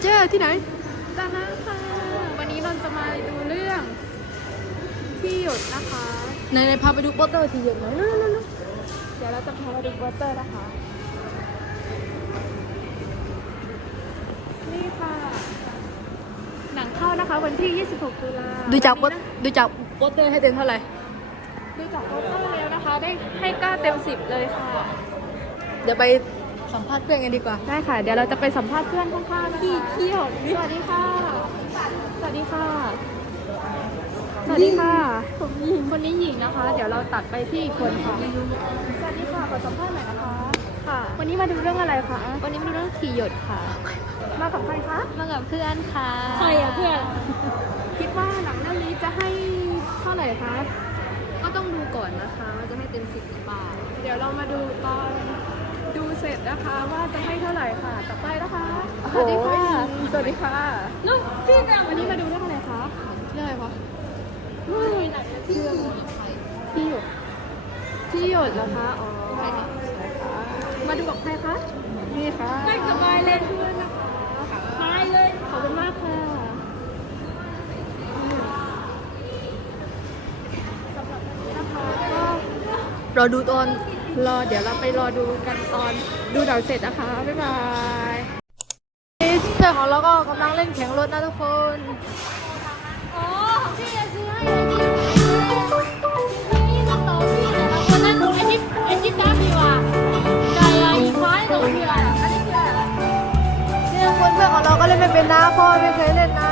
เจอร์ที่ไหนจ้านะค่ะวันนี้เราจะมาดูเรื่องที่หยดนะคะในในพาไปดูโปสเตอร์ทีเดียวหน่อยเดี๋ยวเราจะพามาดูโปสเตอร์นะคะ นี่ค่ะ หนังเข้านะคะวันที่ 26 ตุลาดูจากโปวัสนนี้นะดูจากโปสเตอร์ให้เต็มเท่าไหร่ดูจากโปสเตอร์แล้วนะคะ ได้ให้9เต็ม 10 เลยค่ะ เดี๋ยวไป สัมภาษณ์เพื่อนกันดีกว่า ได้ค่ะ เดี๋ยวเราจะไปสัมภาษณ์เพื่อนข้างๆนะคะพี่พี่หยดสวัสดีค่ะ สวัสดีค่ะ สวัสดีค่ะคนนี้หญิงนะคะ เดี๋ยวเราตัดไปที่อีกคนค่ะ สวัสดีค่ะ ขอสัมภาษณ์หน่อยนะคะ ค่ะ วันนี้มาดูเรื่องอะไรคะ วันนี้มาดูเรื่องขี่หยดค่ะ มากับใครคะ มากับเพื่อนค่ะใครอะเพื่อน คิดว่าหนังเรื่องนี้จะให้เท่าไหร่คะ ก็ต้องดูก่อนนะคะว่าจะให้เต็มสิบหรือเปล่า เดี๋ยวเรามาดูตอน ดูเสร็จนะคะว่าจะให้เท่าไหร่ค่ะต่อไปนะคะสวัสดีค่ะสวัสดีค่ะลูกพี่วันนี้มาดูเรื่องอะไรคะเรื่องอะไรคะที่หยดที่หยดที่หยดเหรอคะอ๋อมาดูกับใครคะนี่ค่ะไม่สบายเลยเพื่อนนะคะสบายเลยขอบคุณมากค่ะสำหรับวันนี้นะคะก็รอดูตอน รอเดี๋ยวเราไปรอดูกันตอนดูหนังเสร็จนะคะ บ๊ายบายเพื่อนของเราก็กำลังเล่นแข่งรถนะทุกคนโอ๋อพี่จะซื้อให้เลยดินี่กระเป๋าพี่แต่ละคนนั้นไอ้ที่ไอ้ที่ตามดีว่ะไก่อะอีควายตัวเดียวอะอันนี้คืออะไรเนี่ยคนเพื่อนของเราก็เล่นไม่เป็นนะพ่อไม่เคยเล่นนะ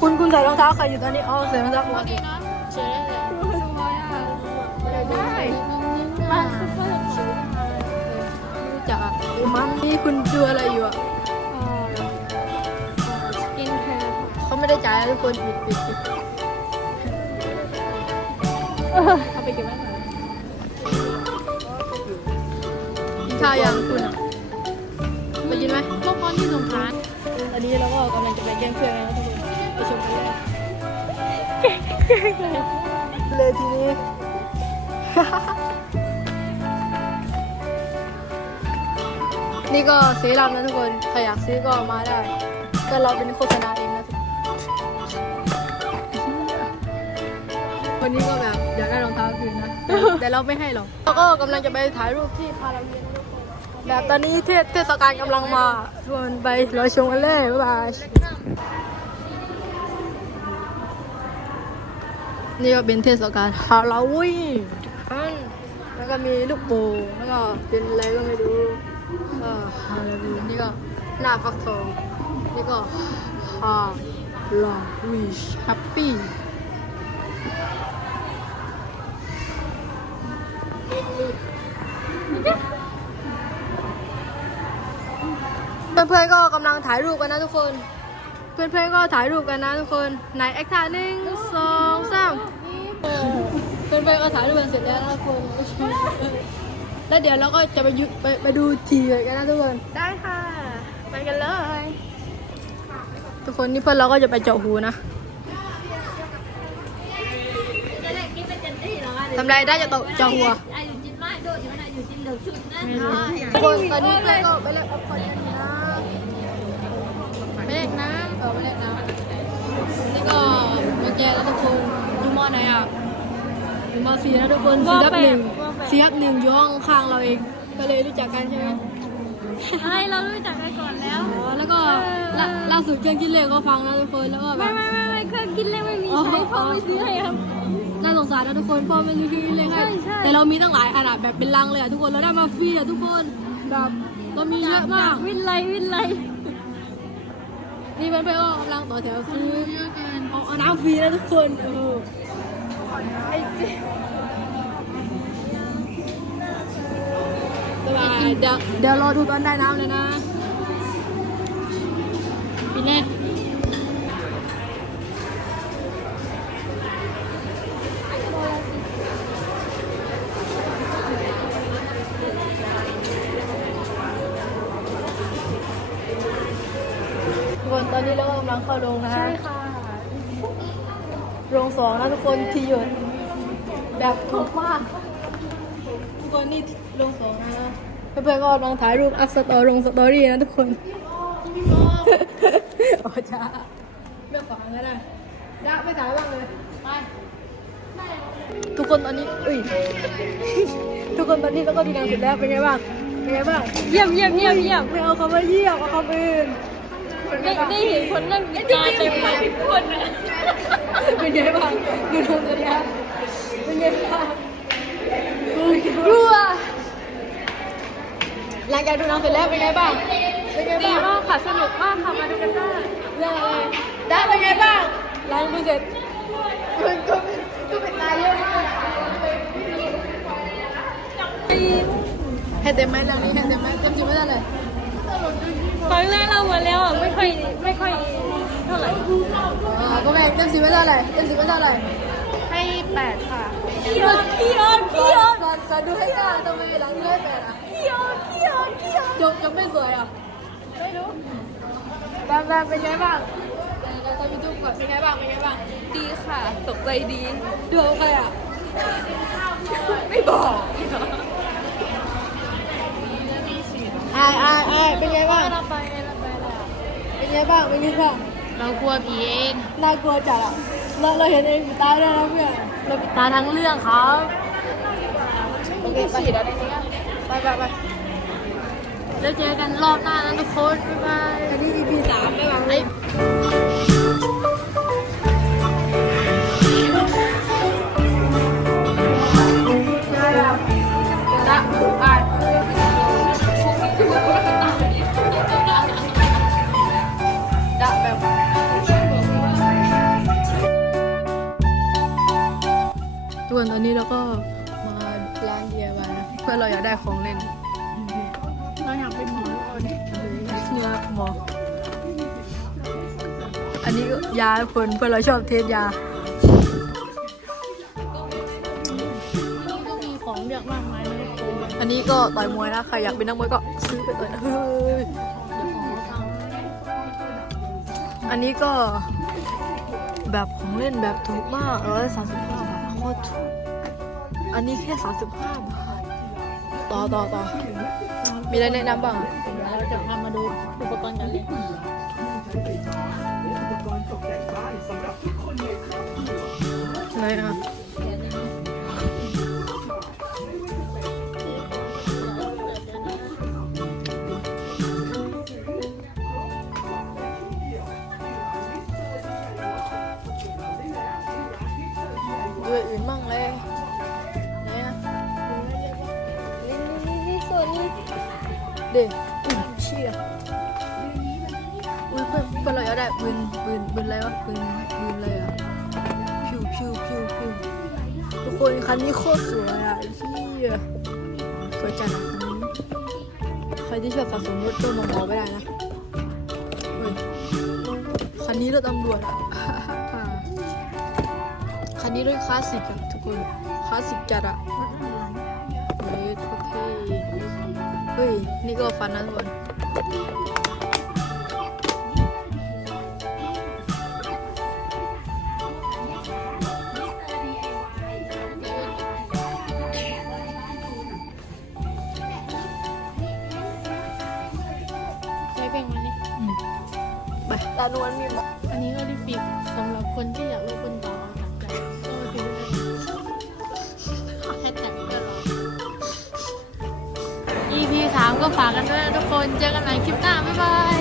คุณคุณใส่รองเท้าใครอยู่ตอนนี้อ๋อใส่รองเท้าปกตินะเชื่อเลยได้มันก็จะชิวรู้จักอะไอ้มันนี่คุณดูอะไรอยู่อะสกินแคร์เขาไม่ได้จ่ายนะทุกคนปิดปิดปิดเอาไปเก็บไว้หน่อยกินข้าวยังคุณอะไปกินไหมพวกคนที่สงสารตอนนี้เราก็กำลังจะไปแกล้งเพื่อนแล้วทุกคน ไปชมกันเลยเลยทีนี้ นี่ก็เซรั่มนะทุกคน ใครอยากซื้อก็มาได้ ก็เราเป็นโฆษณาเองนะทุกคนวันนี้ก็แบบอยากได้รองเท้าคืนนะ แต่เราไม่ให้หรอกแล้วก็กำลังจะไปถ่ายรูปที่พาราเวียนนะทุกคนแบบตอนนี้เทศเทศกาลกำลังมาชวนไปรอชมกันเลย บ๊ายบาย นี่ก็เป็นเทศกาลฮาโลวีนแล้วก็มีลูกโป่งแล้วก็เป็นอะไรก็ไม่รู้ก็ฮาโลวีนนี่ก็หน้าฟักทองนี่ก็ฮาโลวีนแฮปปี้เพื่อนๆก็กำลังถ่ายรูปกันนะทุกคน เพื่อนๆก็ถ่ายรูปกันนะทุกคน ไหนแอคท่าหนึ่งสอง เพื่อนๆก็ถ่ายรูปกันเสร็จแล้วนะทุกคนแล้วเดี๋ยวเราก็จะไปยุไปไปดูทีวีกันนะทุกคน ได้ค่ะ ไปกันเลย ทุกคนนี่เพื่อนเราก็จะไปเจาะหูนะทำไรได้จะตกเจาะหัวอายุจิตมากโดดอยู่นะอยู่จิตเหลือชุดนั่นทุกคนตอนนี้เพื่อนก็ไปเล่นออฟคอนกันนะไม่เล่นน้เออไปเล่นน้ำนี่ก็มาแจแล้วทุกคนอยู่มอไหนอะ อยู่มอสี่นะทุกคนสี่ทับหนึ่งสี่ทับหนึ่งอยู่ห้องข้างเราเองก็เลยรู้จักกันใช่ไหมำให้เรารู้จักกันก่อนแล้ว อ๋อแล้วก็ล่าล่าสุดเครื่องคิดเลขก็ฟังนะทุกคนแล้วก็แบไม่บ ไม่ไม่ไม่เครื่องกินเล่นไม่มีอ๋อ ใช้พ่อไม่ซื้อให้ครับ น่าสงสารนะทุกคนพ่อไม่รู้เครื่องคิดเลขให้ใช่ใช่ แต่เรามีตั้งหลายอันอะแบบเป็นลังเลยอะทุกคนเราได้มาฟรีอะทุกคนแบบเรามีเยอะมาก วินไลวินไลนี่เพื่อนๆก็กำลังต่อแถวซื้อเอาเอาน้ำฟรีนะทุกคนเออบ๊ายบายเดี๋ยวเดี๋ยวรอดูตอนได้น้ำเลยนะพี่แน่ทุกคนตอนนี้เราก็กำลังเข้าโรงนะใช่ค่ะ โรงสองนะทุกคนที่หยดแบบถูกมาก ทุกคนนี่โรงสองนะเพื่อนๆก็กำลังถ่ายรูปอัพสตอรี่ลงสตอรี่นะทุกคนโอ้จ้าไม่ขวางก็ได้จ้าไปถ่ายบ้างเลยไปทุกคนตอนนี้อุ้ยทุกคนตอนนี้เราก็ดีงานเสร็จแล้วเป็นไงบ้างเป็นไงบ้างเยี่ยมเยี่ยมเยี่ยมเยี่ยมไม่เอาคำว่าเยี่ยมเอาคำอื่นได้เห็นคนนั่งตาเต็มเลยคนอะ เป็นไงบ้างดูทงตัวนี้ครับเป็นไงบ้างกลัวหลังจากดูหนังเสร็จแล้วเป็นไงบ้างเป็นไงดีบ้างมากค่ะสนุกมากค่ะมาดูกันได้เรื่องอะไรได้เป็นไงบ้างหลังดูเสร็จมันก็ก็เป็นตายเยอะมากให้เต็มไหมเรื่องนี้ให้เต็มไหมเต็มสิบไม่ได้เลยครั้งแรกเรามาแล้วอะไม่ค่อยไม่ค่อย เท่าไหร่ อ่าก็แม่เต็มสิบไม่ได้เลยเต็มสิบไม่ได้เลยให้แปดค่ะ พี่ออนพี่ออนพี่ออนก่อนก่อนดูให้ยากทำไมหลังดูให้แปดอะพี่ออนพี่ออนพี่ออนจบจบไม่สวยอะไม่รู้แบมแบมเป็นไงบ้างเราทำยูทูบก่อนเป็นไงบ้างเป็นไงบ้าง ดีค่ะ ตกใจดีดูกับใครอะ ไม่บอกอายอายอายเป็นไงบ้าง เราไปเราไปแล้วเป็นไงบ้างเป็นไงบ้าง เรากลัวผีเองน่ากลัวจัดอะเราเราเห็นเองอยู่ตาด้วยนะเพื่อนเราปิดตาทั้งเรื่องครับโอเคไปไปไปไปแล้วเจอกันรอบหน้านะทุกคน บ๊ายบาย อันนี้ EP สามไม่หวังเลย พื่อเราอยากได้ของเล่น เราอยากเป็นหมอทุกคนเนี่ยหมอ อันนี้ก็ยาคนเพื่อเราชอบเทสยานี่ก็มีของเยอะมากมายเลยคุณอันนี้ก็ต่อยมวยนะใครอยากเป็นนักมวยก็ซื้อไปต่อยนะเฮ้ยเดี๋ยวของเราอันนี้ก็แบบของเล่นแบบถูกมากร้อยสามสิบห้าบาทโคตรถูกอันนี้แค่สามสิบห้าบาท ต่อต่อต่อมีอะไรแนะนำบ้างอะเดี๋ยวเราจะพามาดูอุปกรณ์การเล่นอะไรอ่ เด็กอุ้ยเชี่ยอุ้ยเพื่อนเพื่อนเราอยากได้ปืนปืนปืนอะไรวะปืนปืนอะไรอะพิวพิวพิวพิวทุกคนคันนี้โคตรสวยอะเชี่ยสวยจัดอะคันนี้ใครที่ชอบสะสมรถก็มาหมอไม่ได้นะคันนี้รถตำรวจอะคันนี้รถคลาสสิกอะทุกคนคลาสสิกจัดอะเฮ้ยโคตรเท่ ฮ้ย นี่ก็ฟันนะทุกคนใช้เป็นวันนี้ไปตานวลมีมาอันนี้ก็ลิปสติกสำหรับคนที่อยากรู้คนต่อจาก สามก็ฝากกันด้วยทุกคน เจอกันใหม่คลิปหน้า บ๊ายบาย